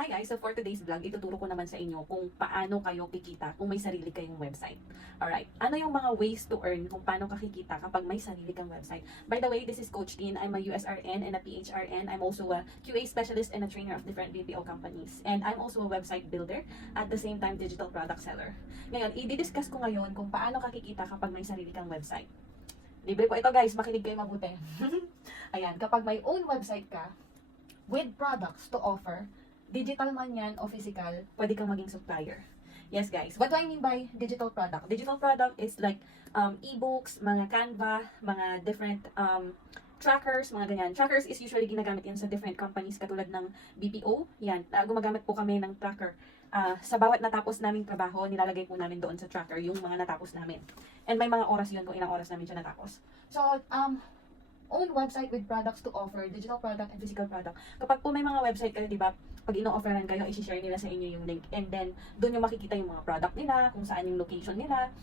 Hi guys, so for today's vlog, ituturo ko naman sa inyo kung paano kayo kikita kung may sarili kayong website. Alright, ano yung mga ways to earn kung paano ka kikita kapag may sarili kang website. By the way, this is Coach Tin. I'm a USRN and a PHRN. I'm also a QA specialist and a trainer of different BPO companies. And I'm also a website builder, at the same time digital product seller. Ngayon, i-discuss ko ngayon kung paano ka kikita kapag may sarili kang website. Libre po ito guys, makinig kayo mabuti. Ayan, kapag may own website ka, with products to offer, digital man yan o physical, pwede kang maging supplier. Yes guys, what do I mean by digital product? Digital product is like ebooks, mga Canva, mga different trackers, mga ganyan. Trackers is usually ginagamit yan sa different companies katulad ng BPO. Yan, gumagamit po kami ng tracker. Sa bawat natapos naming trabaho, nilalagay po namin doon sa tracker yung mga natapos namin. And may mga oras yun kung ilang oras namin siya natapos. So, own website with products to offer, digital product and physical product. Kapag po may mga website kayo, di ba, pag ino-offeran kayo, i-share nila sa inyo yung link. And then, doon yung makikita yung mga product nila, kung saan yung location nila.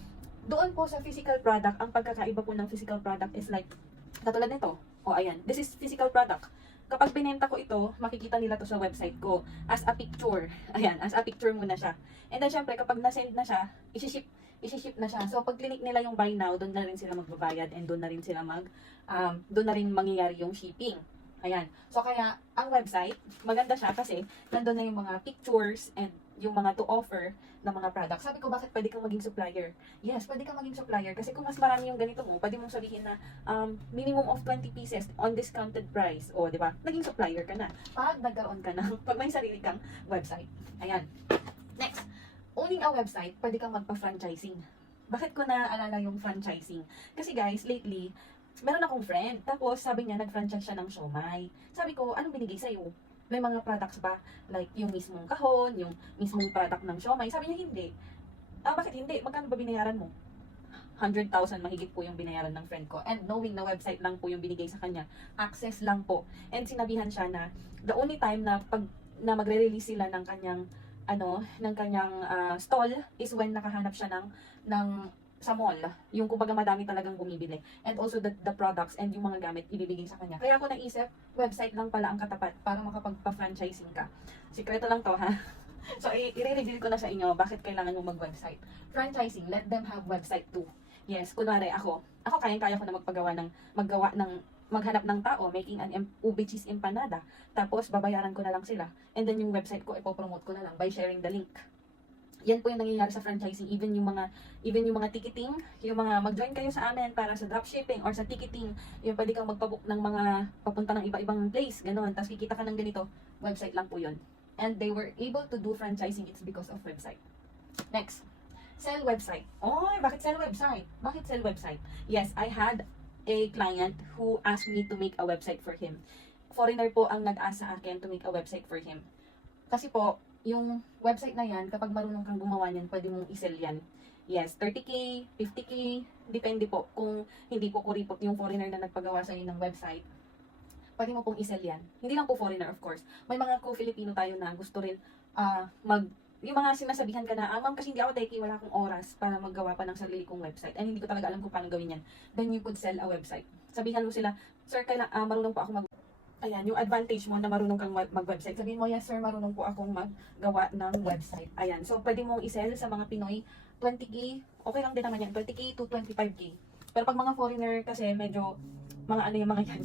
Doon po sa physical product, ang pagkakaiba po ng physical product is like, katulad nito. O, ayan. This is physical product. Kapag binenta ko ito, makikita nila to sa website ko as a picture. Ayan, as a picture muna siya. And then, syempre, kapag na-send na siya, isi-ship na siya. So, pag clinic nila yung buy now, doon na rin sila magbabayad and doon na rin sila doon na rin mangyayari yung shipping. Ayan. So, kaya, ang website, maganda siya kasi nandun na yung mga pictures and yung mga to offer ng mga products. Sabi ko, bakit pwede kang maging supplier? Yes, pwede kang maging supplier kasi kung mas marami yung ganito mo, pwede mong sabihin na minimum of 20 pieces on discounted price. O, di ba? Naging supplier ka na. Pag nagkaroon ka na, pag may sarili kang website. Ayan. Next, owning a website, pwede kang magpa-franchising. Bakit ko naalala yung franchising? Kasi guys, lately, meron akong friend, tapos sabi niya, nag-franchise siya ng siomai. Sabi ko, anong binigay sa'yo? May mga products ba? Like, yung mismong kahon, yung mismong product ng siomai? Sabi niya, hindi. Bakit hindi? Magkano ba binayaran mo? 100,000 mahigit po yung binayaran ng friend ko. And knowing na website lang po yung binigay sa kanya, access lang po. And sinabihan siya na, the only time na na magre-release sila ng kanyang stall is when nakahanap siya ng sa mall, yung kumbaga madami talagang bumibili. And also the products and yung mga gamit ibibigay sa kanya. Kaya ako naisip, website lang pala ang katapat para makapagpa-franchising ka. Sikreto lang to ha. So, i-reveal ko na sa inyo bakit kailangan mo mag-website. Franchising, let them have website too. Yes, kunwari ako kayang-kaya ko na maghanap ng tao, making an ube cheese empanada. Tapos, babayaran ko na lang sila. And then, yung website ko, ipopromote ko na lang by sharing the link. Yan po yung nangyayari sa franchising. Even yung mga ticketing, yung mga mag-join kayo sa amin para sa dropshipping or sa ticketing, yung pwede kang magpabook ng mga papunta ng iba-ibang place, gano'n. Tapos kikita ka ng ganito, website lang po yun. And they were able to do franchising, it's because of website. Next, sell website. Oh, bakit sell website? Bakit sell website? Yes, I had a client who asked me to make a website for him. Foreigner po ang nag-ask sa akin to make a website for him. Kasi po, yung website na yan, kapag marunong kang gumawa niyan, pwede mong i-sell yan. Yes, 30K, 50K, depende po. Kung hindi po kuripot yung foreigner na nagpagawa sa ng website, pwede mo pong i-sell yan. Hindi lang po foreigner, of course. May mga co-Filipino tayo na gusto rin yung mga sinasabihan ka na, ma'am, kasi hindi ako techie, wala akong oras para maggawa pa ng sarili kong website. And hindi ko talaga alam kung paano gawin yan. Then you could sell a website. Sabihan mo sila, sir, marunong po ako Ayan, yung advantage mo na marunong kang mag-website. Sabihin mo, yes sir, marunong po akong maggawa ng website. Ayan, so pwede mong i-sell sa mga Pinoy, 20K, okay lang din naman yan, 20K to 25K. Pero pag mga foreigner kasi medyo, yung mga yan.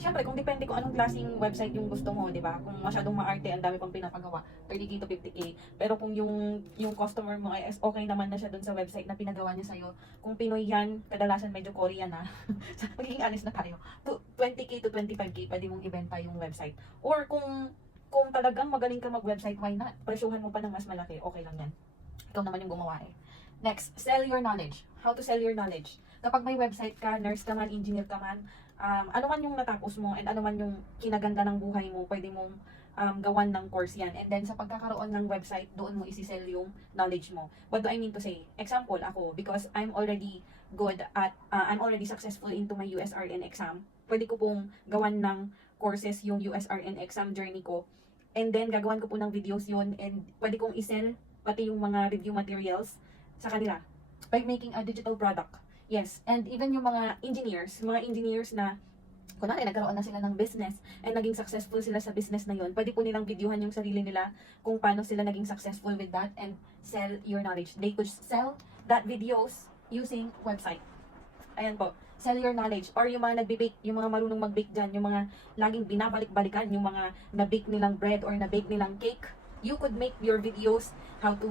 Syempre, kung depende kung anong klaseng website yung gusto mo, di ba? Kung masyadong maarte, ang dami pang pinapagawa, 30K to 50K. Pero kung yung customer mo ay okay naman na siya dun sa website na pinagawa niya sa'yo, kung Pinoy yan, kadalasan medyo Korean na. Magiging honest na tayo. 20K to 25K, pwede mong ibenta yung website. Or kung talagang magaling ka mag-website, why not? Presyuhan mo pa ng mas malaki, okay lang yan. Ikaw naman yung gumawa eh. Next, sell your knowledge. How to sell your knowledge. Kapag may website ka, nurse ka man, engineer ka man, ano man yung natapos mo and ano man yung kinaganda ng buhay mo, pwede mong gawan ng course yan. And then sa pagkakaroon ng website, doon mo isi-sell yung knowledge mo. What do I mean to say? Example, ako, because I'm already I'm already successful into my USRN exam, pwede ko pong gawan ng courses yung USRN exam journey ko. And then gagawan ko po ng videos yun and pwede kong i-sell pati yung mga review materials sa kanila by making a digital product. Yes, and even yung mga engineers na kunwari nagkaroon na sila ng business and naging successful sila sa business na yun, pwede po nilang videohan yung sarili nila kung paano sila naging successful with that and sell your knowledge. They could sell that videos using website. Ayan po, sell your knowledge. Or yung mga nagbe-bake, yung mga marunong mag-bake dyan, yung mga laging binabalik-balikan, yung mga na-bake nilang bread or na-bake nilang cake, you could make your videos how to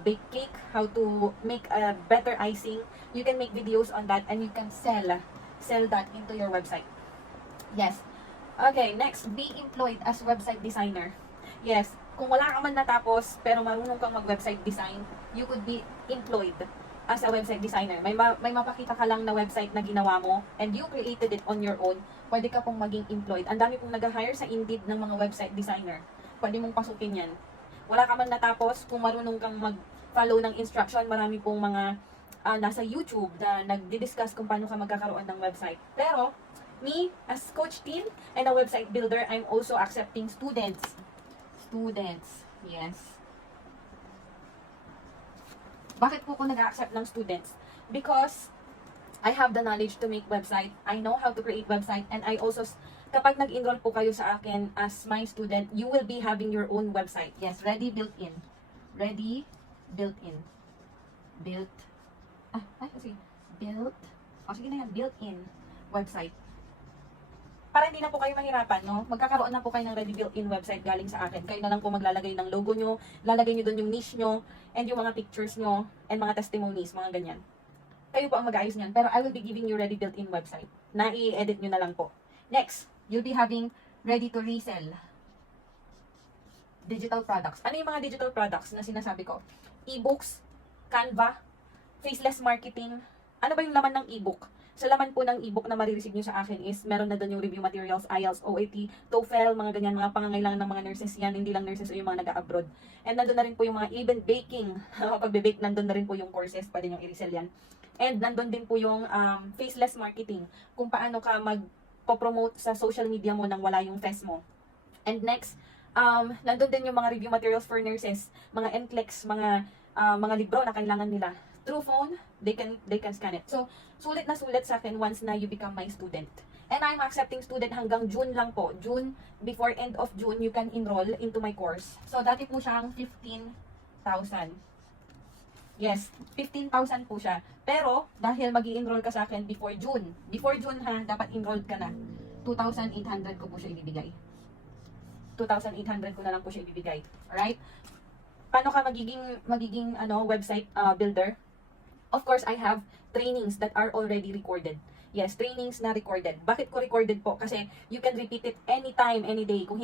bake cake, how to make a better icing. You can make videos on that and you can sell that into your website. Yes. Okay, next, be employed as website designer. Yes, kung wala ka man natapos pero marunong kang mag-website design, you could be employed as a website designer. May mapakita ka lang na website na ginawa mo and you created it on your own, pwede ka pong maging employed. Ang dami pong nag-hire sa Indeed ng mga website designer. Pwede mong pasukin yan. Wala ka man natapos, kung marunong kang mag-follow ng instruction, marami pong mga nasa YouTube na nagdi-discuss kung paano ka magkakaroon ng website. Pero, me, as Coach Tin and a website builder, I'm also accepting students. Students, yes. Bakit po ko nag-accept ng students? Because I have the knowledge to make website. I know how to create website. And I also, kapag nag-enroll po kayo sa akin as my student, you will be having your own website. Yes, ready, built-in. Ready, built-in. Built. Built. Sige na yan, built-in website. Para hindi na po kayo mahirapan, no? Magkakaroon na po kayo ng ready built-in website galing sa akin. Kayo na lang po maglalagay ng logo nyo, lalagay nyo doon yung niche nyo, and yung mga pictures nyo, and mga testimonies, mga ganyan. Kayo po ang mag-aayos niyan. Pero I will be giving you ready built-in website. Na i-edit nyo na lang po. Next, you'll be having ready to resell. Digital products. Ano yung mga digital products na sinasabi ko? E-books, Canva, faceless marketing. Ano ba yung laman ng e-book? Sa laman po ng e-book na marireceive nyo sa akin is, meron na doon yung review materials, IELTS, OAT, TOEFL, mga ganyan, mga pangangailangan ng mga nurses yan, hindi lang nurses o yung mga nag-abroad. And nandun na rin po yung mga even baking, pagbe-bake, nandun na rin po yung courses, pwede nyo i-resell yan. And nandun din po yung faceless marketing, kung paano ka mag-promote sa social media mo nang wala yung face mo. And next, nandun din yung mga review materials for nurses, mga NCLEX, mga libro na kailangan nila. Through phone, they can scan it. So, sulit na sulit sa akin once na you become my student. And I'm accepting student hanggang June lang po. June, before end of June, you can enroll into my course. So, dati po siyang 15,000. Yes, 15,000 po siya. Pero, dahil mag-i-enroll ka sa akin before June ha, dapat enrolled ka na. 2,800 ko po siya ibibigay. 2,800 ko na lang po siya ibibigay. Alright? Paano ka magiging website builder? Of course, I have trainings that are already recorded. Yes, trainings na recorded. Bakit ko recorded po? Kasi you can repeat it anytime, any day. Kung